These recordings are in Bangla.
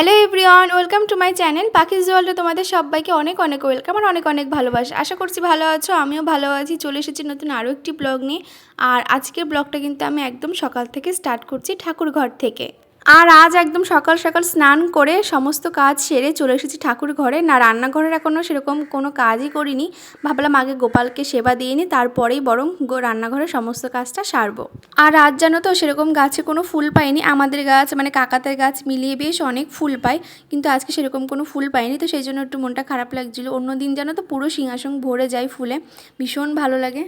Hello everyone, welcome to my channel Pakhi's ওয়ার্ল্ডে তোমাদের সবাইকে অনেক অনেক ওয়েলকাম আর অনেক অনেক ভালোবাসা। আশা করছি ভালো আছো, আমিও ভালো আছি, চলে এসেছি নতুন আরও একটি ব্লগ নিয়ে। আর আজকের ব্লগটা কিন্তু আমি একদম সকাল থেকে স্টার্ট করছি ঠাকুর ঘর থেকে। আর আজ একদম সকাল সকাল স্নান করে সমস্ত কাজ সেরে চলে এসেছি ঠাকুর ঘরে। না, রান্নাঘরের এখনও সেরকম কোনো কাজই করিনি। ভাবলাম আগে গোপালকে সেবা দিয়ে নিই তারপরেই বরং রান্নাঘরের সমস্ত কাজটা সারবো। আর আজ জানো তো সেরকম গাছে কোনো ফুল পাইনি। আমাদের গাছ মানে কাকাতের গাছ মিলিয়ে বেশ অনেক ফুল পাই। কিন্তু আজকে সেরকম কোনো ফুল পাইনি, তো সেই জন্য একটু মনটা খারাপ লাগছিল। অন্য দিন জানো তো পুরো সিংহাসন ভরে যায় ফুলে। ভীষণ ভালো লাগে।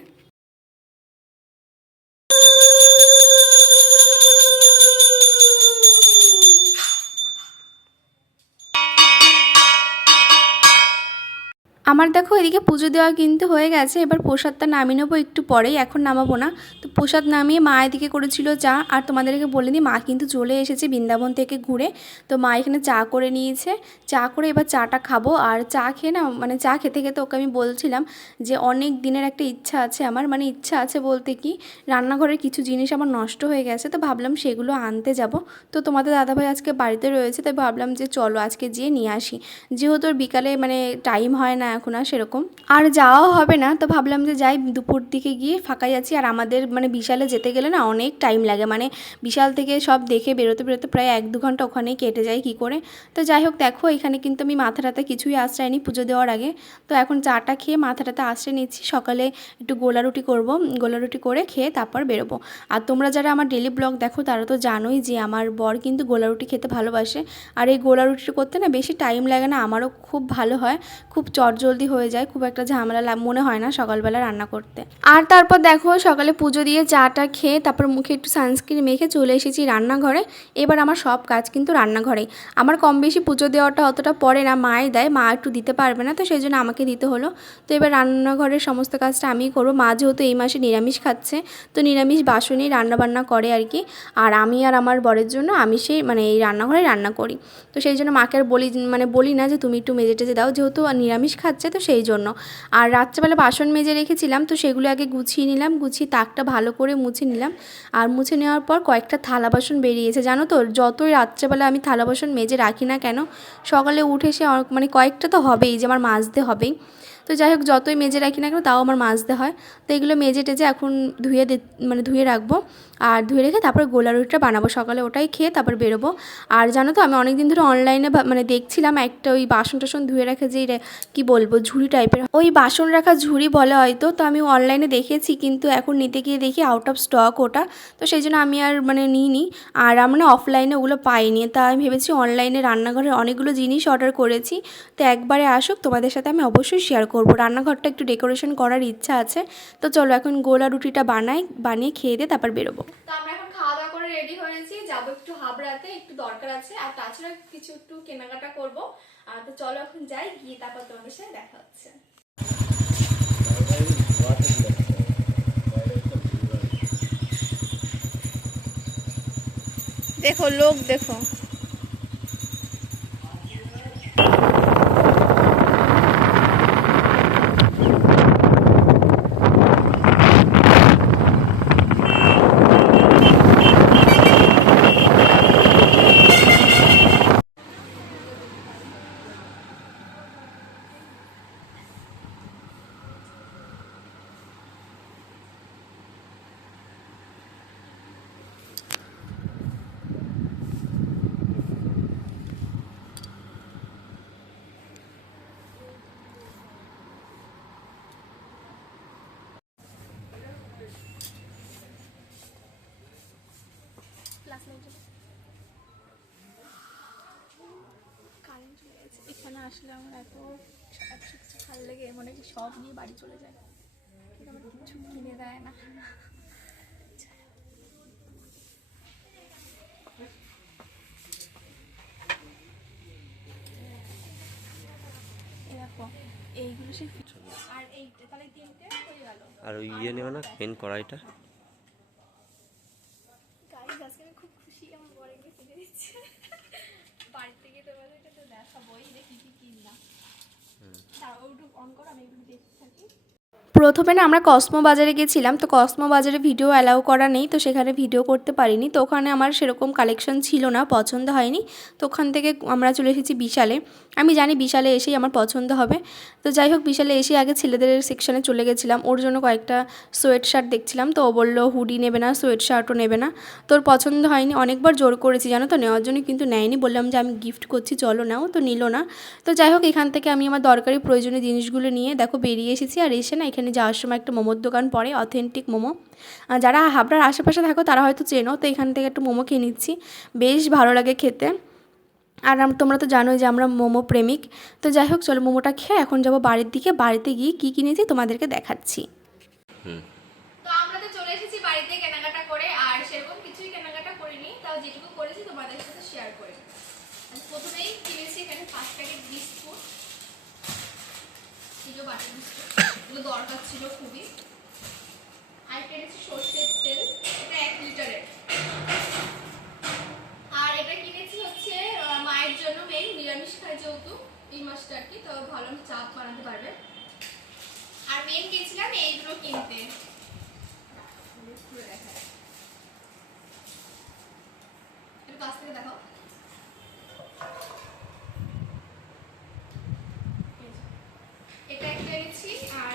আমার দেখো এদিকে পুজো দেওয়া কিন্তু হয়ে গেছে, এবার প্রসাদটা নামিয়ে নেব একটু পরেই, এখন নামাবো না। তো প্রসাদ নামিয়ে মা এদিকে করেছিল চা, আর তোমাদেরকে বলে দিই, মা কিন্তু চলে এসেছে বৃন্দাবন থেকে ঘুরে। তো মা এখানে চা করে নিয়েছে, চা করে এবার চাটা খাব, আর চা খেয়ে না মানে চা খেতে খেতে ওকে আমি বলছিলাম যে অনেক দিনের একটা ইচ্ছা আছে আমার মানে ইচ্ছা আছে বলতে কি, রান্নাঘরের কিছু জিনিস আমার নষ্ট হয়ে গেছে, তো ভাবলাম সেগুলো আনতে যাব। তো তোমাদের দাদাভাই আজকে বাড়িতে রয়েছে, তাই ভাবলাম যে চলো আজকে যেয়ে নিয়ে আসি। যেহেতু বিকালে মানে টাইম হয় না এখন আর সেরকম। আর যাওয়াও হবে না, তো ভাবলাম যে যাই দুপুর দিকে গিয়ে ফাঁকাই আছি। আর আমাদের মানে বিশালে যেতে গেলে না অনেক টাইম লাগে। মানে বিশাল থেকে সব দেখে বেরোতে বেরোতে প্রায় এক দু ঘণ্টা ওখানেই কেটে যায় কি করে। তো যাই হোক, দেখো এখানে কিন্তু আমি মাথা মাথাটাতে কিছুই আশ্রয় নিই পুজো দেওয়ার আগে। তো এখন চাটা খেয়ে মাথা মাথাটাতে আশ্রয় নিচ্ছি। সকালে একটু গোলা রুটি করব। গোলা রুটি করে খেয়ে তারপর বেরোবো। আর তোমরা যারা আমার ডেলি ব্লগ দেখো, তারা তো জানোই যে আমার বর কিন্তু গোলা রুটি খেতে ভালোবাসে। আর এই গোলা রুটি করতে না বেশি টাইম লাগে না। আমারও খুব ভালো হয়। খুব চটজলদি হয়ে যায়, খুব একটা ঝামেলা মনে হয় না সকালবেলা রান্না করতে। আর তারপর দেখো, সকালে পুজো দিয়ে চাটা খেয়ে তারপর মুখে একটু সানস্ক্রিন মেখে চলে এসেছি রান্নাঘরে। এবার আমার সব কাজ কিন্তু রান্নাঘরেই। আমার কম বেশি পুজো দেওয়াটা অতটা পরে না, মাই দেয়। মা একটু দিতে পারবে না, তো সেই জন্য আমাকে দিতে হলো। তো এবার রান্নাঘরের সমস্ত কাজটা আমিই করব। মা যেহেতু এই মাসে নিরামিষ খাচ্ছে, তো নিরামিষ বাসনেই রান্নাবান্না করে আর কি। আর আমি আর আমার বরের জন্য আমি সেই মানে এই রান্নাঘরে রান্না করি। তো সেই জন্য মাকে আর বলি মানে বলি না যে, তুমি একটু মেজে টেজে দাও। যেহেতু নিরামিষ খাচ্ছে তো সেই জন্য। আর রাত্রেবেলা বাসন মেজে রেখেছিলাম, তো সেগুলো আগে গুছিয়ে নিলাম, গুছিয়ে তাকটা ভালো করে মুছে নিলাম। আর মুছে নেওয়ার পর কয়েকটা থালা বাসন বেরিয়েছে, জানো তো? যতই রাত্রেবেলা আমি থালা বাসন মেজে রাখি না কেন, সকালে উঠে সে মানে কয়েকটা তো হবেই, যে আমার মাজতে হবেই। তো যাই হোক, যতই মেজে রাখি না কেন, তাও আমার মাজতে হয়। তো এগুলো মেজে টেজে এখন ধুয়ে মানে ধুয়ে রাখব। আর ধুয়ে রেখে তারপরে গোলা রুটিটা বানাবো। সকালে ওটাই খেয়ে তারপর বেরোবো। আর জানো তো, আমি অনেক দিন ধরে অনলাইনে মানে দেখছিলাম একটা ওই বাসন টাসন ধুয়ে রাখা যে কি বলব, ঝুড়ি টাইপের ওই বাসন রাখা ঝুড়ি বলে হয়তো, তো আমি অনলাইনে দেখেছি, কিন্তু এখন নিতে গিয়ে দেখি আউট অফ স্টক ওটা। তো সেই জন্য আমি আর মানে নিইনি। আর আমরা অফলাইনে ওগুলো পাইনি। তা আমি ভেবেছি অনলাইনে রান্নাঘরের অনেকগুলো জিনিস অর্ডার করেছি। তো একবারে আসুক, তোমাদের সাথে আমি অবশ্যই শেয়ার করব। রান্নাঘরটা একটু ডেকোরেশন করার ইচ্ছা আছে। তো চলো এখন গোলা রুটিটা বানাই বানিয়ে খেয়ে দিয়ে তারপর বেরোবো। তো আমরা এখন খাওয়া দাওয়া করে রেডি হয়েছি যাব একটু হাবড়াতে একটু দরকার আছে। আর তাছাড়া কিছু একটু কেনাকাটা করব। আর তো চলো এখন যাই গিয়ে তারপর তোমাদের সাথে দেখা হচ্ছে। দেখো লোক দেখো। কারেন্ট চলে গেছে। এখানে আসলে আমার এত একশো কিছু ভালো লেগে মনে কি সব নিয়ে বাড়ি চলে যায়। কিন্তু আমার কিছু কিনে দেয় না। আর ওই ইয়ে নেবে না মেন কড়াইটা গাড়ি আজকে আমি খুব খুশি আমার বরে গিয়ে কিনে দিচ্ছে। থেকে তোমাদের এটা তো দেখাবোই যে দেখি কি কিনলাম। তাও ওটু অন করো আমি একটু দেখতে থাকি। প্রথমে না আমরা কসমো বাজারে গেছিলাম, তো কসমো বাজারে ভিডিও অ্যালাউ করা নেই, তো সেখানে ভিডিও করতে পারিনি। তো ওখানে আমার সেরকম কালেকশন ছিল না, পছন্দ হয়নি। তো ওখান থেকে আমরা চলে এসেছি বিশালে। আমি জানি বিশালে এসেই আমার পছন্দ হবে। তো যাই হোক, বিশালে এসে আগে ছেলেদের সেকশনে চলে গেছিলাম। ওর জন্য কয়েকটা সোয়েট শার্ট দেখছিলাম। তো ও বলল, হুডি নেবে না সোয়েট শার্টও নেবে না। তোর পছন্দ হয়নি। অনেকবার জোর করেছি, জানো তো, নেওয়ার জন্য কিন্তু নেয়নি। বললাম যে, আমি গিফট করছি, চলো নাও। তো নিল না। তো যাই হোক, এখান থেকে আমি আমার দরকারি প্রয়োজনীয় জিনিসগুলো নিয়ে, দেখো, বেরিয়ে এসেছি। আর এসে না এখানে যাওয়ার সময় একটা মোমোর দোকান পড়ে অথেন্টিক মোমো। যারা হাবড়ার আশেপাশে থাকো, তারা হয়তো চেনো, তো এখান থেকে একটু মোমো খেয়ে নিচ্ছি। বেশ ভালো লাগে খেতে। আর তোমরা তো জানোই যে আমরা মোমো প্রেমিক। তো যাই হোক, চলো মোমোটা খেয়ে এখন যাব বাড়ির দিকে। বাড়িতে গিয়ে কী কিনেছি তোমাদেরকে দেখাচ্ছি। হুম তো আমরা তো চলে এসেছি বাড়িতে কেনাকাটা করে আর সেরকম কিছুই কেনাকাটা করিনি তাও যেটুকু করেছি তোমাদের সাথে শেয়ার করে আর প্রথমেই কিনেছি এখানে পাঁচ প্যাকেট বিস্কুট ছিল, বাটার বিস্কুট এগুলো দরকার ছিল খুবই। আর কিনেছি সর্ষের তেল। এটা এক লিটারের। আর এটা কিনেছি হচ্ছে মায়ের জন্য মেন নিরামিষ খাই যেহেতু এই মাসটা আর কি তো ভালো চাপ বানাতে পারবে। আর মেন গেছিলাম এইগুলো কিনতে। দেখা যায়। একটু কাছ থেকে দেখাও এই যে। এটা একটা এনেছি আর